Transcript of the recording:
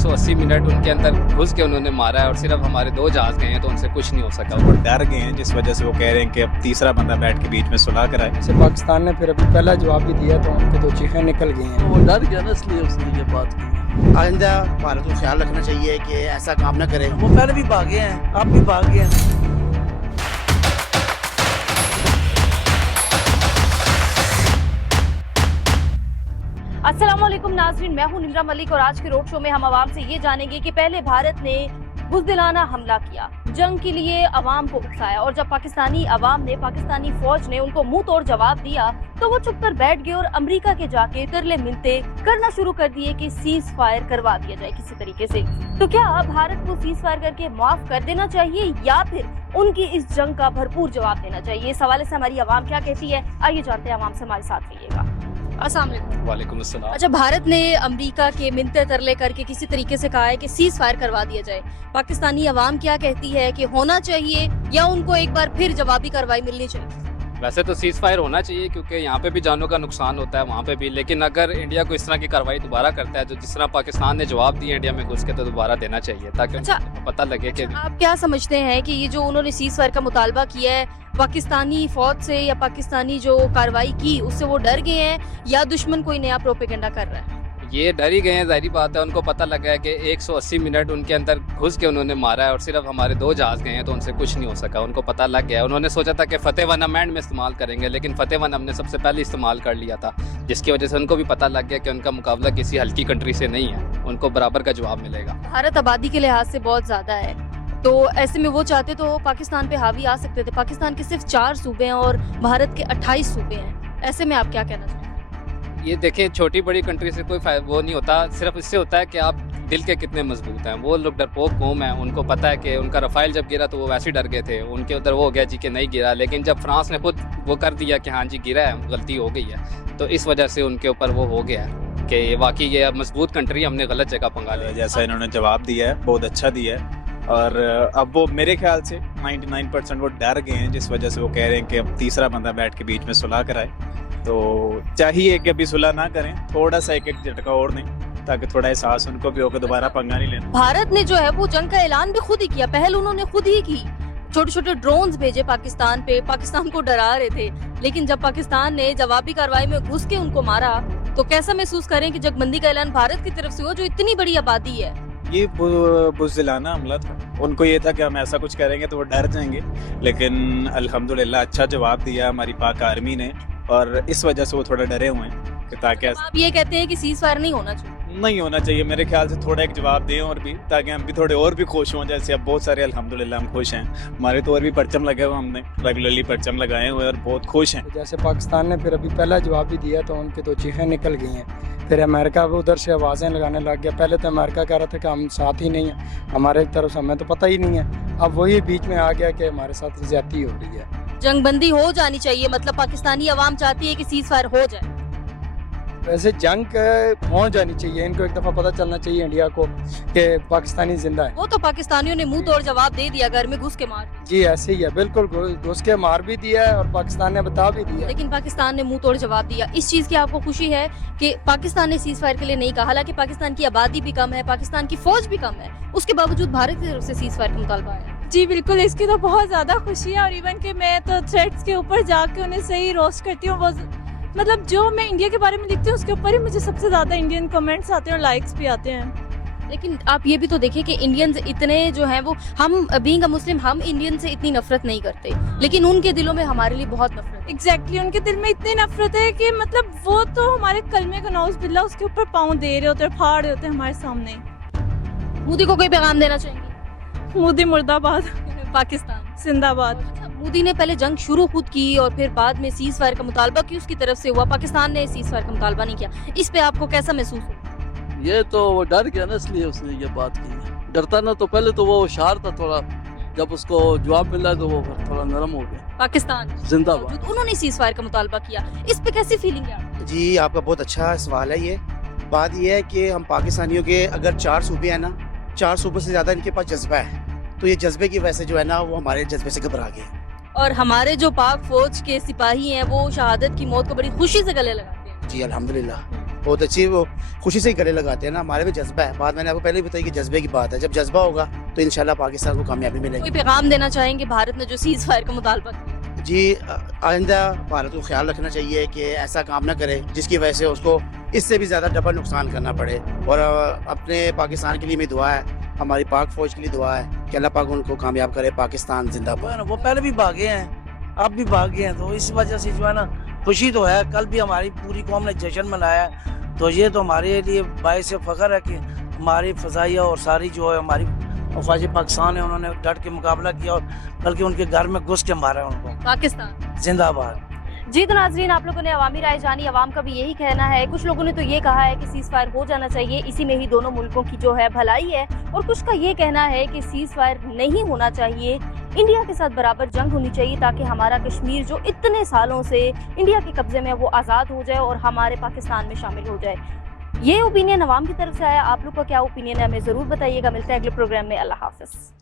180 minute उनके अंदर घुस के उन्होंने मारा है और सिर्फ हमारे 2 जहाज गए हैं तो उनसे कुछ नहीं हो सका। वो डर गए हैं जिस वजह से वो कह रहे हैं कि अब तीसरा बंदा बैठ के बीच में सुलह कराए। जैसे पाकिस्तान ने फिर अभी पहला जवाब भी दिया तो उनके तो चीखें निकल गई हैं। वो डर गया ना, इसलिए उसने ये बात की। आइंदा भारत को ख्याल रखना चाहिए कि ऐसा काम ना करे। वो पहले भी भागे हैं, आप भी भागे हैं। अस्सलाम वालेकुम नाज़रीन, मैं हूं निम्रा मलिक और आज के रोड शो में हम आवाम से ये जानेंगे कि पहले भारत ने बुज़दिलाना हमला किया, जंग के लिए अवाम को उकसाया और जब पाकिस्तानी अवाम ने, पाकिस्तानी फौज ने उनको मुंह तोड़ जवाब दिया तो वो चुप कर बैठ गए और अमेरिका के जाके तरले मिलते करना शुरू कर दिए कि सीज फायर करवा दिया जाए किसी तरीके से। तो क्या भारत को सीज फायर करके माफ कर देना चाहिए या फिर उनकी इस जंग का भरपूर जवाब देना चाहिए? इस हवाले से हमारी अवाम क्या कहती है, आइए जानते हैं अवाम से। हमारे साथ रहिएगा। अस्सलाम वालेकुम। वालेकुम अस्सलाम। अच्छा, भारत ने अमेरिका के मिन्नतें तरले करके किसी तरीके से कहा है कि सीज फायर करवा दिया जाए। पाकिस्तानी अवाम क्या कहती है कि होना चाहिए या उनको एक बार फिर जवाबी कार्रवाई मिलनी चाहिए? वैसे तो सीज फायर होना चाहिए क्योंकि यहाँ पे भी जानों का नुकसान होता है, वहाँ पे भी। लेकिन अगर इंडिया को इस तरह की कार्रवाई दोबारा करता है तो जिस तरह पाकिस्तान ने जवाब दिया इंडिया में घुस के, तो दोबारा देना चाहिए ताकि अच्छा, उनको पता लगे कि आप क्या समझते हैं कि ये जो उन्होंने सीज फायर का मुतालबा किया है, पाकिस्तानी फौज से या पाकिस्तानी जो कार्रवाई की उससे वो डर गए हैं या दुश्मन कोई नया प्रोपेगेंडा कर रहा है? ये डर ही गए हैं, जाहिर बात है। उनको पता लगा है कि 180 मिनट उनके अंदर घुस के उन्होंने मारा है और सिर्फ हमारे 2 जहाज गए हैं तो उनसे कुछ नहीं हो सका। उनको पता लग गया है। उन्होंने सोचा था कि फतेह वन अमेंड में इस्तेमाल करेंगे, लेकिन फतेह वन हमने सबसे पहले इस्तेमाल कर लिया था, जिसकी वजह से उनको भी पता लग गया कि उनका मुकाबला किसी हल्की कंट्री से नहीं है, उनको बराबर का जवाब मिलेगा। भारत आबादी के लिहाज से बहुत ज्यादा है, तो ऐसे में वो चाहते तो पाकिस्तान पे हावी आ सकते थे। पाकिस्तान के सिर्फ 4 सूबे हैं और भारत के 28 सूबे हैं। ऐसे में आप क्या कहना चाहेंगे? ये देखें, छोटी बड़ी कंट्री से कोई वो नहीं होता, सिर्फ इससे होता है कि आप दिल के कितने मजबूत हैं। वो लोग डरपोक कौम है, उनको पता है कि उनका रफाइल जब गिरा तो वो वैसे ही डर गए थे, उनके उधर वो हो गया जी कि नहीं गिरा। लेकिन जब फ्रांस ने खुद वो कर दिया कि हाँ जी गिरा है, गलती हो गई है, तो इस वजह से उनके ऊपर वो हो गया है कि ये वाकई ये अब मजबूत कंट्री, हमने गलत जगह पंगा लिया। जैसा इन्होंने जवाब दिया है बहुत अच्छा दिया है, और अब वो मेरे ख्याल से 99% वो डर गए हैं जिस वजह से वो कह रहे हैं कि अब तीसरा बंदा बैठ के बीच में सुलह कराए। तो चाहिए कि अभी सुलह ना करें, थोड़ा सा एक झटका और नहीं, ताकि थोड़ा एहसास उनको भी हो कि दोबारा पंगा नहीं लेना। भारत ने जो है वो जंग का ऐलान भी खुद ही किया, पहल उन्होंने खुद ही की। छोटे छोटे ड्रोन्स भेजे पाकिस्तान पे, पाकिस्तान को डरा रहे थे, लेकिन जब पाकिस्तान ने जवाबी कार्रवाई में घुस के उनको मारा तो कैसा महसूस करें कि जगबंदी का ऐलान भारत की तरफ से हुआ, जो इतनी बड़ी आबादी है। ये बुज़दिलाना हमला था, उनको ये था कि हम ऐसा कुछ करेंगे तो वो डर जाएंगे, लेकिन अल्हम्दुलिल्लाह अच्छा जवाब दिया हमारी पाक आर्मी ने, और इस वजह से वो थोड़ा डरे हुए हैं कि ताकि आप ये कहते हैं कि सीज फायर नहीं होना चाहिए? नहीं होना चाहिए। मेरे ख्याल से थोड़ा एक जवाब दें और भी, ताकि हम भी थोड़े और भी खुश हों। जैसे अब बहुत सारे अल्हम्दुलिल्लाह हम खुश हैं, हमारे तो और भी परचम लगे हुए, हमने रेगुलरली परचम लगाए हुए और बहुत खुश हैं। जैसे पाकिस्तान ने फिर अभी पहला जवाब भी दिया तो उनकी तो चीखें निकल गई हैं। फिर अमेरिका भी उधर से आवाज़ें लगाने लग गया। पहले तो अमेरिका कह रहा था कि हम साथ ही नहीं हैं, हमारे तरफ से हमें तो पता ही नहीं है। अब वही बीच में आ गया कि हमारे साथ ज्यादती हो रही है। जंगबंदी हो जानी चाहिए, मतलब पाकिस्तानी अवाम चाहती है कि सीज फायर हो जाए। वैसे जंग पहुंच जानी चाहिए, इनको एक दफ़ा पता चलना चाहिए इंडिया को कि पाकिस्तानी जिंदा है। वो तो पाकिस्तानियों ने मुंह तोड़ जवाब दे दिया, घर में घुस के मार। जी ऐसे ही है, बिल्कुल घुस के मार भी दिया है और पाकिस्तान ने बता भी दिया। लेकिन पाकिस्तान ने मुंह तोड़ जवाब दिया। इस चीज की आपको खुशी है कि पाकिस्तान ने सीज फायर के लिए नहीं कहा? हालांकि पाकिस्तान की आबादी भी कम है, पाकिस्तान की फौज भी कम है, उसके बावजूद भारत की तरफ से सीज फायर का मुतालबा है। जी बिल्कुल, इसकी तो बहुत ज़्यादा खुशी है। और इवन कि मैं तो थ्रेड्स के ऊपर जाके उन्हें सही रोस्ट करती हूँ। मतलब जो मैं इंडिया के बारे में लिखती हूँ उसके ऊपर ही मुझे सबसे ज़्यादा इंडियन कमेंट्स आते हैं और लाइक्स भी आते हैं। लेकिन आप ये भी तो देखिए कि इंडियंस इतने जो हैं वो, हम बीइंग अ मुस्लिम, हम इंडियन से इतनी नफरत नहीं करते, लेकिन उनके दिलों में हमारे लिए बहुत नफरत है। एग्जैक्टली, उनके दिल में इतनी नफरत है कि मतलब वो तो हमारे कलमे का नौज बिल्ला उसके ऊपर पाँव दे रहे होते हैं, फाड़ रहे होते हैं हमारे सामने। मोदी को कोई पैगाम देना चाहेंगे? मोदी मुर्दाबाद, पाकिस्तान जिंदाबाद। अच्छा, मोदी ने पहले जंग शुरू खुद की और फिर बाद में सीज फायर का मुतालबा की उसकी तरफ से हुआ, पाकिस्तान ने सीज फायर का मुतालबा नहीं किया। इस पे आपको कैसा महसूस हुआ? ये तो वो डर गया ना, इसलिए उसने ये बात की। डरता ना तो पहले तो वो होशियार था थोड़ा, जब उसको जवाब मिला तो वो थोड़ा नरम हो गया। पाकिस्तान जिंदाबाद। उन्होंने सीज फायर का मुतालबा किया, इस पे कैसी फीलिंग है आपकी? जी आपका बहुत अच्छा सवाल है। ये बात ये है कि हम पाकिस्तानियों के अगर 4 सूबे हैं ना, 4 सूबों से ज़्यादा इनके पास जज्बा है, तो ये जज्बे की वजह से जो है ना वो हमारे जज्बे से घबरा गए। और हमारे जो पाक फौज के सिपाही हैं वो शहादत की मौत को बड़ी खुशी से गले लगाते हैं। जी अल्हम्दुलिल्लाह। बहुत अच्छी, वो खुशी से ही गले लगाते हैं ना। हमारे में जज्बा है, बात मैंने आपको पहले भी बताई कि जज्बे की बात है। जब जज्बा होगा तो इंशाल्लाह पाकिस्तान को कामयाबी मिलेगी। कोई पैगाम देना चाहेंगे भारत ने जो सीज फायर का मुतालबा किया? जी, आइंदा भारत को ख्याल रखना चाहिए कि ऐसा काम ना करे जिसकी वजह से उसको इससे भी ज़्यादा डबल नुकसान करना पड़े। और अपने पाकिस्तान के लिए भी दुआ है, हमारी पाक फौज के लिए दुआ है कि अल्लाह पाक उनको कामयाब करे। पाकिस्तान जिंदाबाद। वो पहले भी भागे हैं, अब भी भाग गए हैं, तो इस वजह से जो है ना खुशी तो है। कल भी हमारी पूरी कौम ने जश्न मनाया, तो ये तो हमारे लिए बाइस फ़ख्र है कि हमारी फ़ज़ाइया और सारी जो है हमारी अफवाज पाकिस्तान है, उन्होंने डट के मुकाबला किया और बल्कि उनके घर में घुस के मारा उनको। पाकिस्तान जिंदाबाद। जी, तो नाजरीन, आप लोगों ने अवामी राय जानी। अवाम का भी यही कहना है। कुछ लोगों ने तो ये कहा है कि सीज फायर हो जाना चाहिए, इसी में ही दोनों मुल्कों की जो है भलाई है। और कुछ का ये कहना है कि सीज फायर नहीं होना चाहिए, इंडिया के साथ बराबर जंग होनी चाहिए, ताकि हमारा कश्मीर जो इतने सालों से इंडिया के कब्जे में वो आज़ाद हो जाए और हमारे पाकिस्तान में शामिल हो जाए। ये ओपिनियन अवाम की तरफ से आया। आप लोग का क्या ओपिनियन है, हमें ज़रूर बताइएगा। मिलते हैं अगले प्रोग्राम में। अल्लाह हाफ़िज़।